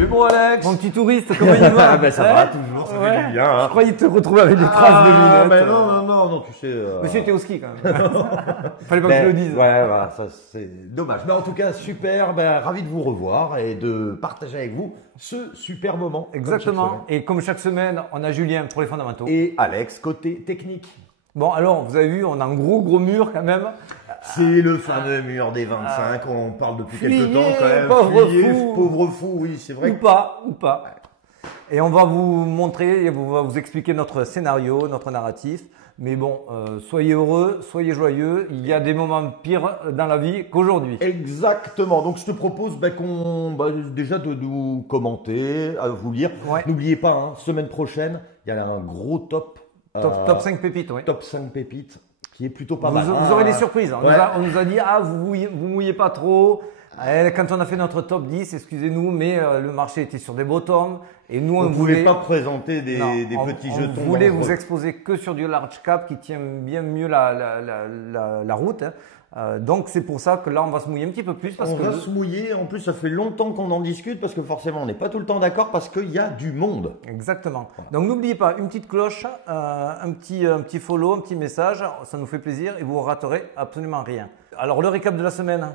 Salut mon Alex. Mon petit touriste, comment il va? Ben, ça va toujours, ça fait du bien. Hein. Je croyais te retrouver avec des traces de lunettes. Mais non, tu sais. Monsieur était au ski quand même. Fallait pas que je le dise. Ouais, voilà, ça c'est dommage. Mais en tout cas, super, ravi de vous revoir et de partager avec vous ce super moment. Exactement. Et comme chaque semaine, on a Julien pour les fondamentaux. Et Alex, côté technique. Bon, alors, vous avez vu, on a un gros mur quand même. C'est le fameux mur des 25, on parle depuis quelques temps quand même. Pauvre fou, oui, c'est vrai. Ou pas. Et on va vous montrer, on va vous expliquer notre scénario, notre narratif. Mais bon, soyez heureux, soyez joyeux. Il y a des moments pires dans la vie qu'aujourd'hui. Exactement. Donc, je te propose déjà de nous commenter, à vous lire. Ouais. N'oubliez pas, hein, semaine prochaine, il y a un gros top. Top 5 pépites, oui. Top 5 pépites, qui est plutôt pas mal. Vous aurez des surprises. Ouais. On nous a dit, vous mouillez pas trop. Quand on a fait notre top 10, excusez-nous, mais le marché était sur des bottoms. Et nous, on ne voulait pas présenter des petits jetons. On voulait vous exposer que sur du large cap qui tient bien mieux la route. Hein. Donc c'est pour ça que là on va se mouiller un petit peu plus. On va se mouiller, en plus ça fait longtemps qu'on en discute parce que forcément on n'est pas tout le temps d'accord parce qu'il y a du monde. Exactement. Donc n'oubliez pas une petite cloche, un petit follow, un petit message, ça nous fait plaisir et vous ne raterez absolument rien. Alors le récap de la semaine.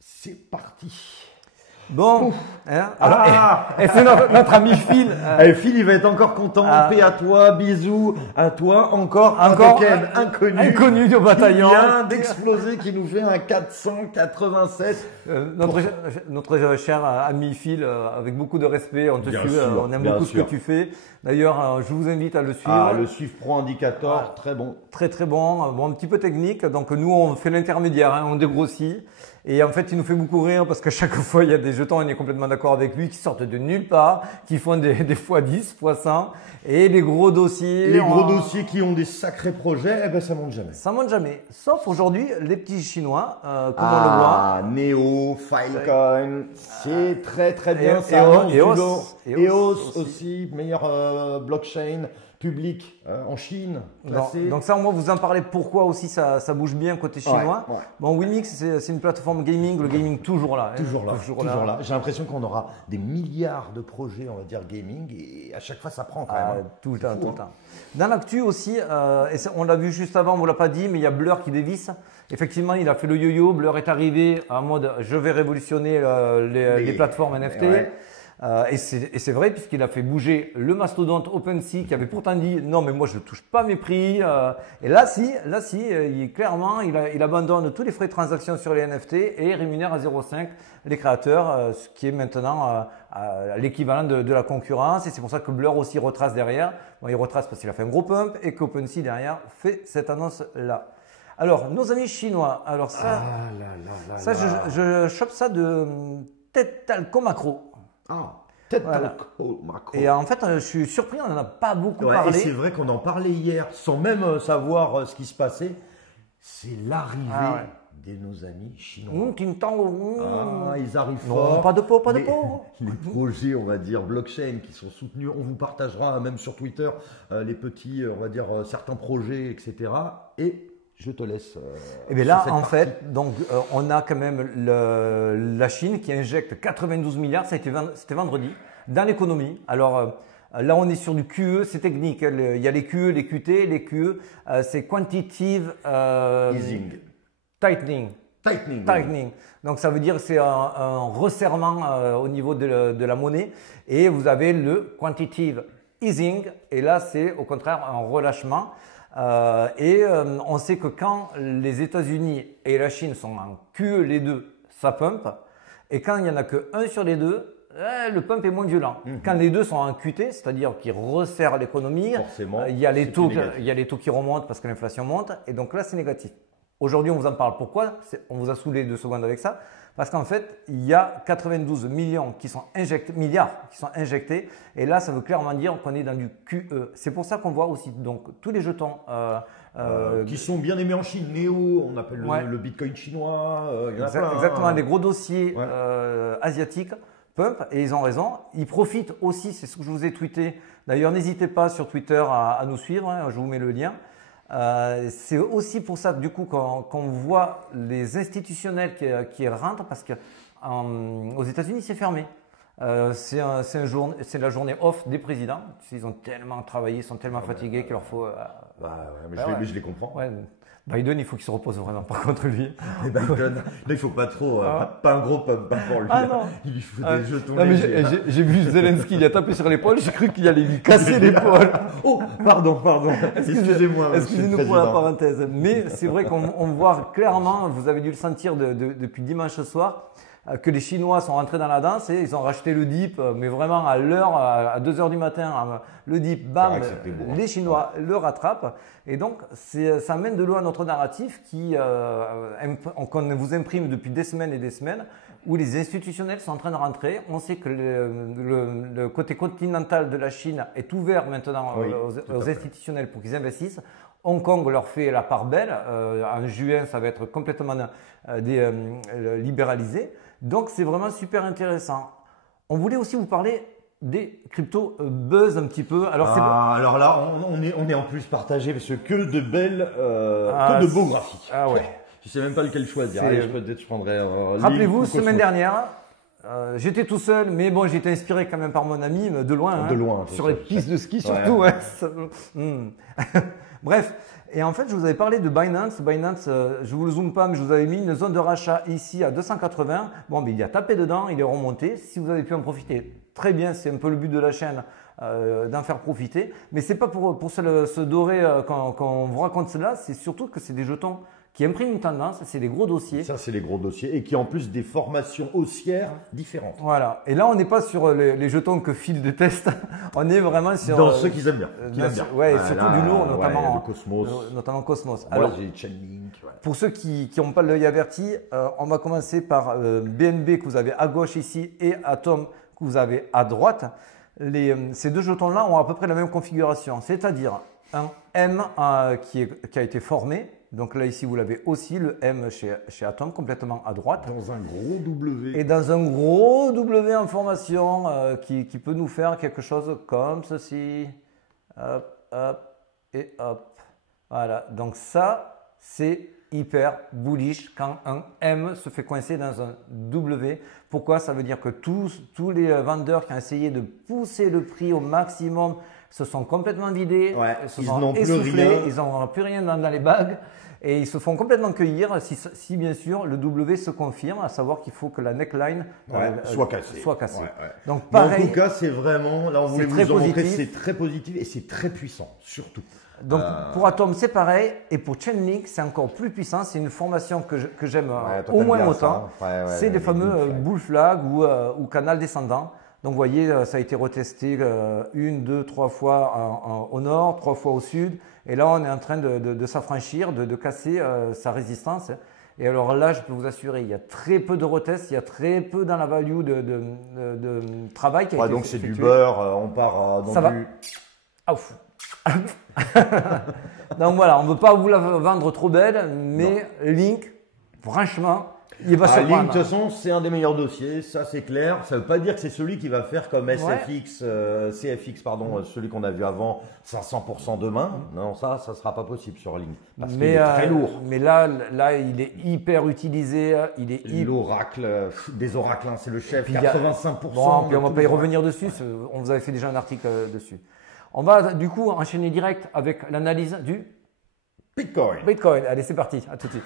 C'est parti. Bon, hein, et c'est notre ami Phil. Phil, il va être encore content. Paix à toi, bisous à toi. Encore un token inconnu du bataillon. Qui vient d'exploser, qui nous fait un 487. Notre cher ami Phil, avec beaucoup de respect, on te suit, on aime beaucoup ce que tu fais. D'ailleurs, je vous invite à le suivre. Le suivre Pro Indicator, très bon. Très bon. Bon, un petit peu technique. Donc nous, on fait l'intermédiaire, hein, on dégrossit. Et en fait, il nous fait beaucoup rire parce qu'à chaque fois, il y a des jetons, on est complètement d'accord avec lui, qui sortent de nulle part, qui font des x10, x100. Et les gros dossiers. Les gros dossiers qui ont des sacrés projets, ça monte jamais. Ça monte jamais. Sauf aujourd'hui, les petits chinois, comme on le voit. Neo, Filecoin, c'est très bien. EOS aussi, meilleur blockchain public en Chine. Donc ça, on va vous en parler pourquoi aussi ça bouge bien côté chinois. Ouais. Bon, Winmix, c'est une plateforme gaming, le gaming toujours là. Toujours là. J'ai l'impression qu'on aura des milliards de projets, on va dire, gaming, et à chaque fois ça prend quand même. Tout le temps. Dans l'actu aussi, et on l'a vu juste avant, on ne l'a pas dit, mais il y a Blur qui dévisse. Effectivement, il a fait le yo-yo, Blur est arrivé en mode je vais révolutionner les plateformes NFT. Ouais. Et c'est vrai puisqu'il a fait bouger le mastodonte OpenSea qui avait pourtant dit non mais moi je ne touche pas mes prix. Et là clairement il abandonne tous les frais de transaction sur les NFT et rémunère à 0,5 les créateurs, ce qui est maintenant l'équivalent de la concurrence. Et c'est pour ça que Blur aussi retrace derrière. Bon, il retrace parce qu'il a fait un gros pump et qu'OpenSea derrière fait cette annonce là. Alors nos amis chinois, alors ça, je chope ça de Tettalco Macro. Macro. Et en fait, je suis surpris, on n'en a pas beaucoup parlé. Et c'est vrai qu'on en parlait hier sans même savoir ce qui se passait. C'est l'arrivée de nos amis chinois. Ils arrivent fort. Pas de peau. Les projets, on va dire, blockchain qui sont soutenus. On vous partagera même sur Twitter les petits, on va dire, certains projets, etc. Et je te laisse. Et bien là, en fait, donc, on a quand même la Chine qui injecte 92 milliards, c'était vendredi, dans l'économie. Alors là, on est sur du QE, c'est technique. Il y a les QE, les QT, les QE, c'est Quantitative Easing. Tightening. Donc ça veut dire que c'est un resserrement au niveau de la monnaie. Et vous avez le Quantitative Easing, et là, c'est au contraire un relâchement. On sait que quand les États-Unis et la Chine sont en QE, les deux, ça pump. Et quand il n'y en a qu'un sur les deux, le pump est moins violent. Quand les deux sont en QT, c'est-à-dire qu'ils resserrent l'économie, il y a les taux qui remontent parce que l'inflation monte. Et donc là, c'est négatif. Aujourd'hui, on vous en parle. Pourquoi? On vous a saoulé 2 secondes avec ça. Parce qu'en fait, il y a 92 milliards qui sont injectés. Et là, ça veut clairement dire qu'on est dans du QE. C'est pour ça qu'on voit aussi donc, tous les jetons qui sont bien aimés en Chine. Neo, on appelle le Bitcoin chinois. Exactement, les gros dossiers asiatiques pump. Et ils ont raison. Ils profitent aussi, c'est ce que je vous ai tweeté. D'ailleurs, n'hésitez pas sur Twitter à nous suivre. Hein, je vous mets le lien. C'est aussi pour ça, du coup, qu'on voit les institutionnels qui rentrent parce que aux États-Unis, c'est fermé. C'est la journée off des présidents. Ils ont tellement travaillé, ils sont tellement fatigués qu'il leur faut. Mais je les comprends. Ouais. Biden, il faut qu'il se repose vraiment, par contre, lui. Et Biden, là, il faut pas trop, pas un gros pump pour lui. Ah non. Il lui faut des jetons. J'ai vu Zelensky, il a tapé sur l'épaule, j'ai cru qu'il allait lui casser l'épaule. Oh, pardon. Excusez-moi. Excusez-nous pour la parenthèse. Mais c'est vrai qu'on voit clairement, vous avez dû le sentir depuis dimanche soir, que les Chinois sont rentrés dans la danse et ils ont racheté le dip, mais vraiment à l'heure, à 2 h du matin, le dip, bam, les Chinois le rattrapent. Et donc, ça amène de l'eau à notre narratif qu'on vous imprime depuis des semaines et des semaines, où les institutionnels sont en train de rentrer. On sait que le côté continental de la Chine est ouvert maintenant aux institutionnels pour qu'ils investissent. Hong Kong leur fait la part belle. En juin, ça va être complètement libéralisé. Donc, c'est vraiment super intéressant. On voulait aussi vous parler des crypto buzz un petit peu. Alors là, on est en plus partagé parce que de belles, que de beaux graphiques. Ah ouais. Je sais même pas lequel choisir. Allez, peut-être je prendrai. Rappelez-vous, semaine dernière, j'étais tout seul, mais bon, j'étais inspiré quand même par mon ami, de loin. De loin. Sur les pistes de ski surtout. Ouais. Bref. Et en fait, je vous avais parlé de Binance. Binance, je vous le zoome pas, mais je vous avais mis une zone de rachat ici à 280. Bon, mais il a tapé dedans, il est remonté. Si vous avez pu en profiter, très bien, c'est un peu le but de la chaîne d'en faire profiter. Mais c'est pas pour se dorer quand on vous raconte cela, c'est surtout que c'est des jetons qui impriment une tendance, c'est des gros dossiers. Ça, c'est les gros dossiers et qui ont en plus des formations haussières différentes. Voilà. Et là, on n'est pas sur les jetons que Phil déteste. On est vraiment sur. Dans ceux qu'ils aiment bien. Ouais, surtout du lourd, notamment. Cosmos. Notamment Cosmos. Moi, j'ai Chainlink. Ouais. Pour ceux qui n'ont pas l'œil averti, on va commencer par BNB que vous avez à gauche ici et Atom que vous avez à droite. Ces deux jetons-là ont à peu près la même configuration, c'est-à-dire un M qui a été formé. Donc là, ici, vous l'avez aussi, le M chez Atom, complètement à droite. Dans un gros W. Et dans un gros W en formation qui peut nous faire quelque chose comme ceci. Hop, hop et hop. Voilà, donc ça, c'est hyper bullish quand un M se fait coincer dans un W. Pourquoi? Ça veut dire que tous les vendeurs qui ont essayé de pousser le prix au maximum se sont complètement vidés, se sont essoufflés, ils n'ont plus rien dans les bagues. Et ils se font complètement cueillir si bien sûr le W se confirme, à savoir qu'il faut que la neckline soit cassée. Ouais. Donc pareil. En tout cas, c'est vraiment, là on voulait vous en montrer, c'est très positif et c'est très puissant, surtout. Donc pour Atom c'est pareil et pour Chainlink c'est encore plus puissant, c'est une formation que j'aime au moins autant. C'est les fameux bull flag ou canal descendant. Donc vous voyez, ça a été retesté 1, 2, 3 fois au nord, 3 fois au sud. Et là, on est en train de s'affranchir, de casser sa résistance. Et alors là, je peux vous assurer, il y a très peu de retests, il y a très peu dans la value de travail qui a été donc c'est effectué. Du beurre, on part dans ça du… Ouf. Donc voilà, on ne veut pas vous la vendre trop belle, mais Link, franchement… Il va Link, de toute façon, c'est un des meilleurs dossiers, ça c'est clair. Ça ne veut pas dire que c'est celui qui va faire comme CFX, celui qu'on a vu avant, 500% demain. Non, ça ne sera pas possible sur Link. Parce qu'il est très lourd. Mais là, il est hyper utilisé. L'oracle, des oracles, c'est le chef, puis 85%. Bon, puis on ne va pas y revenir dessus, on vous avait fait déjà un article dessus. On va du coup enchaîner direct avec l'analyse du Bitcoin. Allez, c'est parti, à tout de suite.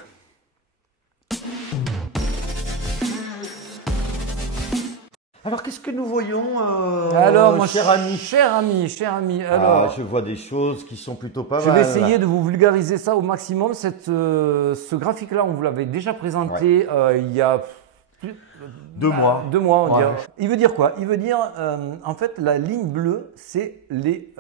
Alors, qu'est-ce que nous voyons, alors, mon cher ami? Cher ami. Alors, je vois des choses qui sont plutôt pas mal. Je vais essayer de vous vulgariser ça au maximum. Ce graphique-là, on vous l'avait déjà présenté il y a 2 mois. 2 mois, on dirait. Il veut dire quoi? Il veut dire, en fait, la ligne bleue, c'est les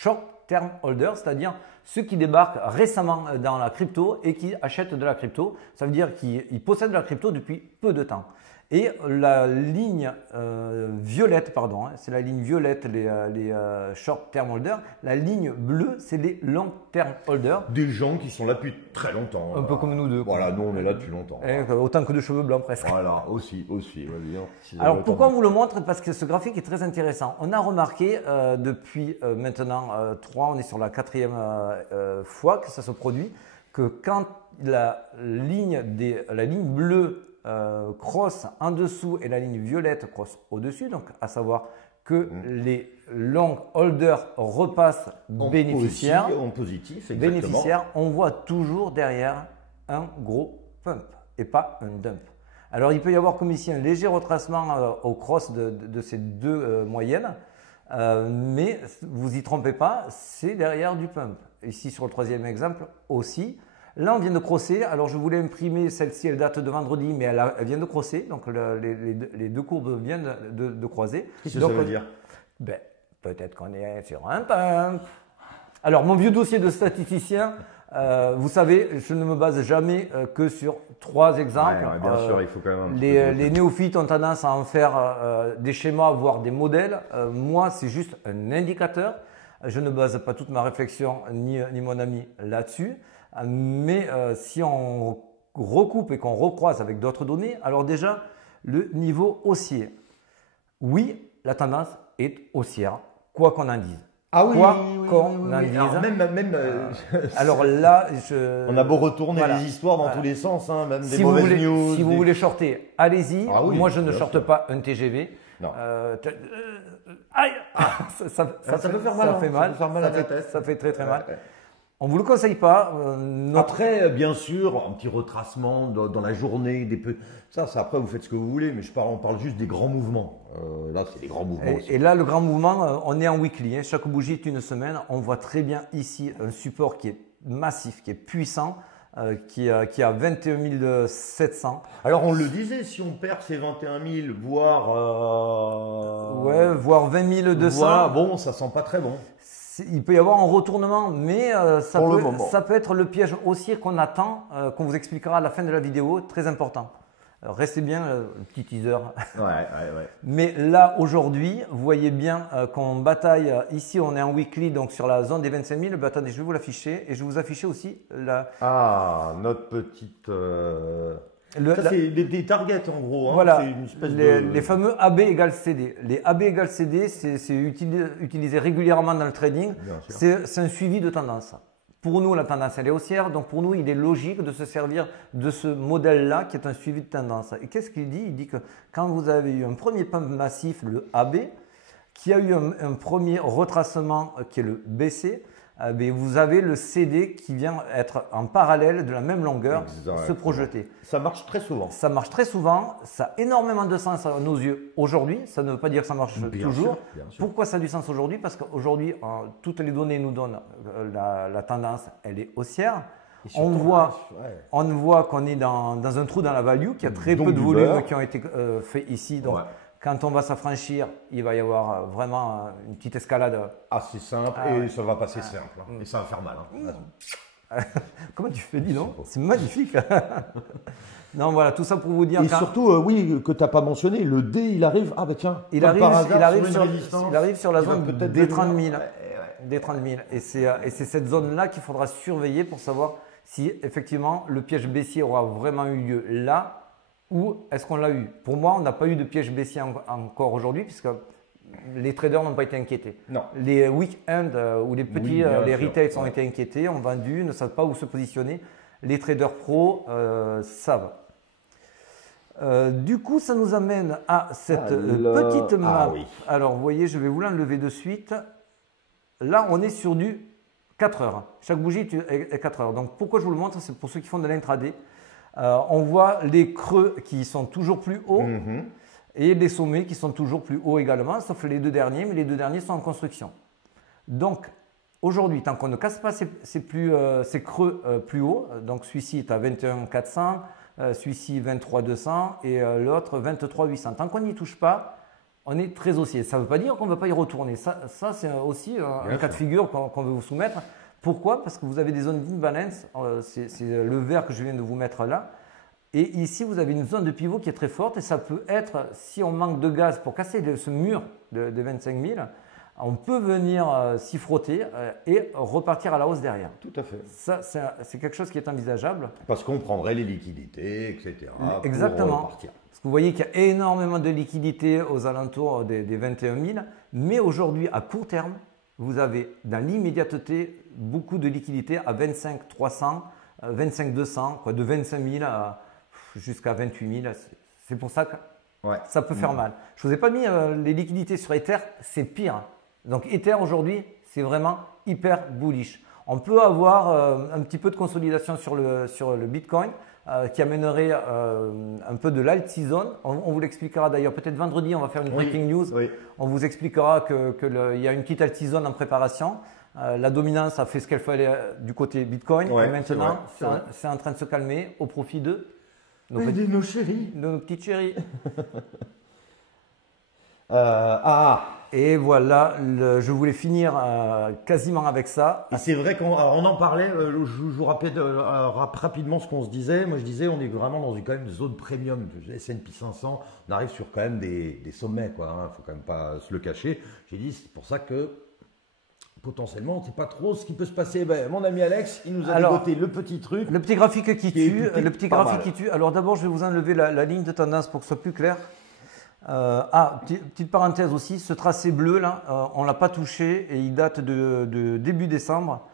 short-term holders, c'est-à-dire ceux qui débarquent récemment dans la crypto et qui achètent de la crypto. Ça veut dire qu'ils possèdent de la crypto depuis peu de temps. Et la ligne violette, pardon, hein, c'est la ligne violette, les short term holders. La ligne bleue, c'est les long term holders. Des gens qui sont là depuis très longtemps. Un peu comme nous deux. Voilà, nous on est là depuis longtemps. Autant que de cheveux blancs presque. Voilà, aussi. Ouais, bien, alors pourquoi on vous le montre? Parce que ce graphique est très intéressant. On a remarqué depuis maintenant 3, on est sur la 4e fois que ça se produit, que quand la ligne bleue cross en dessous et la ligne violette cross au-dessus, donc à savoir que les long holders repassent bénéficiaires, en positif, exactement. Bénéficiaires, on voit toujours derrière un gros pump et pas un dump. Alors il peut y avoir comme ici un léger retracement au cross de ces deux moyennes, mais vous y trompez pas, c'est derrière du pump. Ici sur le 3e exemple aussi. Là, on vient de crosser. Alors, je voulais imprimer celle-ci, elle date de vendredi, mais elle vient de crosser. Donc, les deux courbes viennent de croiser. Qu'est-ce que ça veut dire? Peut-être qu'on est sur un pump. Alors, mon vieux dossier de statisticien, vous savez, je ne me base jamais que sur 3 exemples. Ouais, bien sûr, il faut quand même les néophytes ont tendance à en faire des schémas, voire des modèles. Moi, c'est juste un indicateur. Je ne base pas toute ma réflexion ni mon ami là-dessus. Mais si on recoupe et qu'on recroise avec d'autres données, alors déjà, le niveau haussier. Oui, la tendance est haussière, quoi qu'on en dise. Ah oui, quoi qu'on en dise. Alors là, on a beau retourner les histoires dans tous les sens, hein, même des mauvaises news. Si vous voulez shorter, allez-y. Moi, je ne shorte pas un TGV. Non. Aïe, ça peut faire mal. Ça fait mal. Ça fait très mal. On ne vous le conseille pas. Après, bien sûr, un petit retracement dans la journée. Ça, après, vous faites ce que vous voulez, mais on parle juste des grands mouvements. Là, c'est des grands mouvements. Et là, le grand mouvement, on est en weekly. Hein. Chaque bougie est une semaine. On voit très bien ici un support qui est massif, qui est puissant, qui a 21 700. Alors, on le disait, si on perd ces 21 000, voire 20 200. Voilà, bon, ça sent pas très bon. Il peut y avoir un retournement, mais ça peut être le piège haussier qu'on attend, qu'on vous expliquera à la fin de la vidéo, très important. Alors, restez bien, petit teaser. Ouais. Mais là, aujourd'hui, vous voyez bien qu'on bataille. Ici, on est en weekly, donc sur la zone des 25 000. Attendez, je vais vous l'afficher et je vais vous afficher aussi la… Ah, notre petite… Ça, c'est des targets en gros. Hein. Voilà, une espèce les fameux AB égale CD. Les AB égale CD, c'est utilisé régulièrement dans le trading. C'est un suivi de tendance. Pour nous, la tendance, elle est haussière. Donc, pour nous, il est logique de se servir de ce modèle-là qui est un suivi de tendance. Et qu'est-ce qu'il dit? Il dit que quand vous avez eu un premier pump massif, le AB, qui a eu un premier retracement qui est le BC, vous avez le CD qui vient être en parallèle de la même longueur, se projeter. Ça marche très souvent. Ça marche très souvent, ça a énormément de sens à nos yeux aujourd'hui, ça ne veut pas dire que ça marche toujours. Bien sûr. Pourquoi ça a du sens aujourd'hui? Parce qu'aujourd'hui, toutes les données nous donnent la tendance, elle est haussière. On voit qu'on est dans un trou dans la value, qu'il y a très peu de volumes qui ont été faits ici. Donc, quand on va s'affranchir, il va y avoir vraiment une petite escalade. Assez simple et ça va passer simple. Et ça va faire mal. Comment tu fais, dis donc? C'est magnifique. Non, voilà, tout ça pour vous dire. Et surtout, oui, que tu n'as pas mentionné, le D, il arrive. Ah, bah tiens, il arrive sur la zone des 30 000. Des 30 000. Et c'est cette zone-là qu'il faudra surveiller pour savoir si effectivement le piège baissier aura vraiment eu lieu là. Ou est-ce qu'on l'a eu? Pour moi, on n'a pas eu de piège baissier encore aujourd'hui puisque les traders n'ont pas été inquiétés. Non. Les week-end ou les petits, les retails ont été inquiétés, ont vendu, ne savent pas où se positionner. Les traders pros savent. Du coup, ça nous amène à cette petite map. Alors, vous voyez, je vais vous l'enlever de suite. Là, on est sur du 4 heures. Chaque bougie est 4 heures. Donc, pourquoi je vous le montre? C'est pour ceux qui font de l'intraday. On voit les creux qui sont toujours plus hauts et les sommets qui sont toujours plus hauts également, sauf les deux derniers, mais les deux derniers sont en construction. Donc, aujourd'hui, tant qu'on ne casse pas ces creux plus hauts, donc celui-ci est à 21 400, celui-ci 23 200 et l'autre 23 800. Tant qu'on n'y touche pas, on est très haussier. Ça ne veut pas dire qu'on ne va pas y retourner. Ça c'est aussi un cas de figure qu'on veut vous soumettre. Pourquoi? Parce que vous avez des zones d'imbalance, c'est le vert que je viens de vous mettre là. Et ici, vous avez une zone de pivot qui est très forte et ça peut être, si on manque de gaz pour casser ce mur de 25 000, on peut venir s'y frotter et repartir à la hausse derrière. Tout à fait. Ça, c'est quelque chose qui est envisageable. Parce qu'on prendrait les liquidités, etc. Exactement. Pour repartir. Parce que vous voyez qu'il y a énormément de liquidités aux alentours des 21 000. Mais aujourd'hui, à court terme, vous avez dans l'immédiateté beaucoup de liquidités à 25 300, 25 200, quoi, de 25 000 jusqu'à 28 000. C'est pour ça que ça peut faire mal. Je ne vous ai pas mis les liquidités sur Ether, c'est pire. Donc Ether aujourd'hui, c'est vraiment hyper bullish. On peut avoir un petit peu de consolidation sur le Bitcoin qui amènerait un peu de l'alt season. On vous l'expliquera d'ailleurs peut-être vendredi, on va faire une breaking news. Oui. On vous expliquera qu'il y a une petite alt seaon en préparation. La dominance a fait ce qu'elle fallait du côté Bitcoin. Et maintenant, c'est en train de se calmer au profit de nos chéris. De nos petites chéries. Et voilà, je voulais finir quasiment avec ça. Et c'est vrai qu'on en parlait, je vous rappelle rapidement ce qu'on se disait. Moi je disais, on est vraiment dans quand même une zone premium, S&P 500, on arrive sur quand même des sommets, quoi. Hein, faut quand même pas se le cacher. J'ai dit, c'est pour ça que potentiellement, on ne sait pas trop ce qui peut se passer. Ben, mon ami Alex, il nous a dégoté le petit truc. Le petit graphique qui tue. Le petit graphique qui tue. Alors d'abord, je vais vous enlever la ligne de tendance pour que ce soit plus clair. Petite parenthèse aussi, ce tracé bleu là, on ne l'a pas touché et il date de début décembre.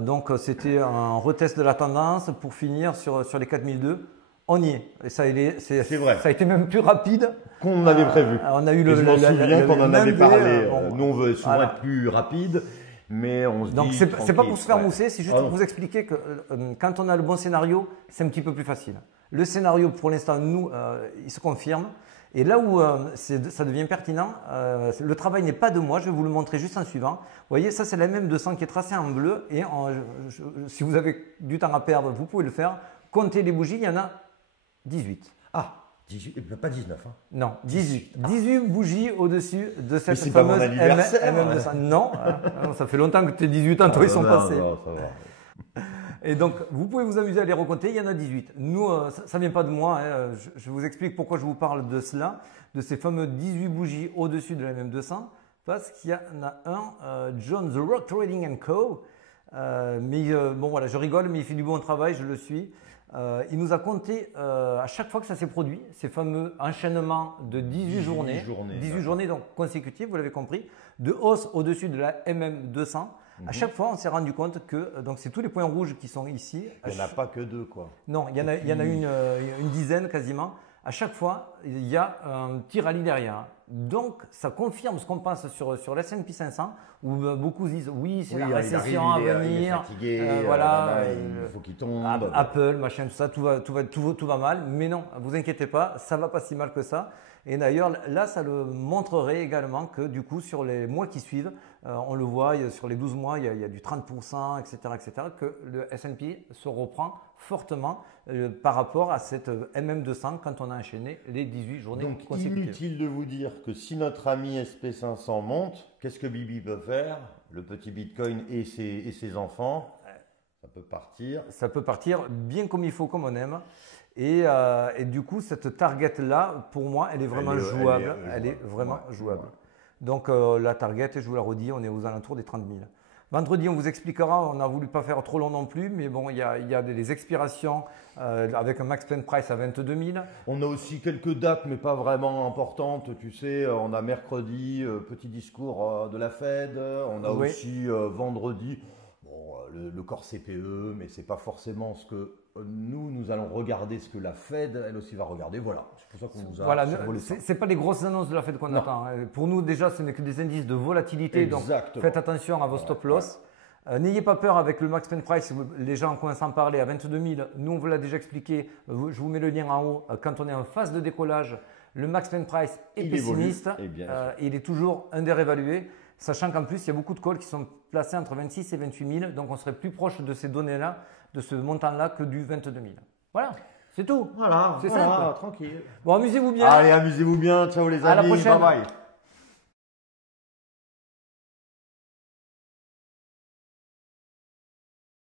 Donc c'était un retest de la tendance pour finir sur les 4002. On y est. Et c'est vrai. Ça a été même plus rapide qu'on avait prévu. On a eu je m'en souviens qu'on en avait parlé. Nous, on veut souvent être plus rapide. Mais on se donc dit. Donc c'est pas pour se faire mousser, c'est juste pour vous expliquer que quand on a le bon scénario, c'est un petit peu plus facile. Le scénario, pour l'instant, nous, il se confirme. Et là où ça devient pertinent, le travail n'est pas de moi, je vais vous le montrer juste en suivant. Vous voyez, ça c'est la MM200 qui est tracée en bleu et si vous avez du temps à perdre, vous pouvez le faire. Comptez les bougies, il y en a 18. Ah, 18, pas 19. Hein. Non, 18. 18 bougies au-dessus de cette fameuse MM200. Non, ça fait longtemps que tes 18 ans, toi, ils sont passés. Non, ça va. Et donc, vous pouvez vous amuser à les recompter, il y en a 18. Nous, ça ne vient pas de moi, hein. Je vous explique pourquoi je vous parle de cela, de ces fameux 18 bougies au-dessus de la MM200, parce qu'il y en a un, John The Rock Trading Co. Bon voilà, je rigole, mais il fait du bon travail, je le suis. Il nous a compté à chaque fois que ça s'est produit, ces fameux enchaînements de 18 journées donc consécutives, vous l'avez compris, de hausse au-dessus de la MM200. À chaque fois, on s'est rendu compte que donc c'est tous les points rouges qui sont ici. Il n'y en a pas que deux, quoi. Non, il y en a une dizaine quasiment. À chaque fois, il y a un petit rallye derrière. Donc, ça confirme ce qu'on pense sur la S&P 500, où beaucoup disent oui, c'est la récession à venir. Il est fatigué, voilà, il faut qu'il tombe. Apple, machin, tout ça, tout va mal. Mais non, vous inquiétez pas, ça va pas si mal que ça. Et d'ailleurs, là, ça le montrerait également que du coup, sur les mois qui suivent, on le voit, sur les 12 mois, il y a du 30%, etc., que le S&P se reprend fortement par rapport à cette MM200 quand on a enchaîné les 18 journées consécutives. Donc, inutile de vous dire que si notre ami SP500 monte, qu'est-ce que Bibi peut faire? Le petit Bitcoin et ses enfants, ça peut partir. Ça peut partir bien comme il faut, comme on aime. Et du coup, cette target-là, pour moi, elle est vraiment jouable. Elle est vraiment jouable. Donc, la target, je vous la redis, on est aux alentours des 30 000. Vendredi, on vous expliquera, on n'a voulu pas faire trop long non plus, mais bon, il y a des expirations avec un max plan price à 22 000. On a aussi quelques dates, mais pas vraiment importantes. Tu sais, on a mercredi, petit discours de la Fed. On a aussi vendredi, le corps CPE, mais c'est pas forcément ce que nous allons regarder, ce que la Fed, elle aussi va regarder. Voilà, c'est pour ça qu'on vous a survolé ça. C'est pas les grosses annonces de la Fed qu'on attend. Pour nous, déjà, ce n'est que des indices de volatilité. Exactement. Donc, faites attention à vos stop loss. N'ayez pas peur avec le max plan price. Les gens commencent à en parler à 22 000. Nous, on vous l'a déjà expliqué. Je vous mets le lien en haut. Quand on est en phase de décollage, le max plan price est pessimiste. Il est toujours underévalué. Sachant qu'en plus, il y a beaucoup de calls qui sont placés entre 26 et 28 000. Donc, on serait plus proche de ces données-là, de ce montant-là, que du 22 000. Voilà, c'est tout. Voilà, c'est simple. Tranquille. Bon, amusez-vous bien. Allez, amusez-vous bien. Ciao les amis. À la prochaine. Bye bye.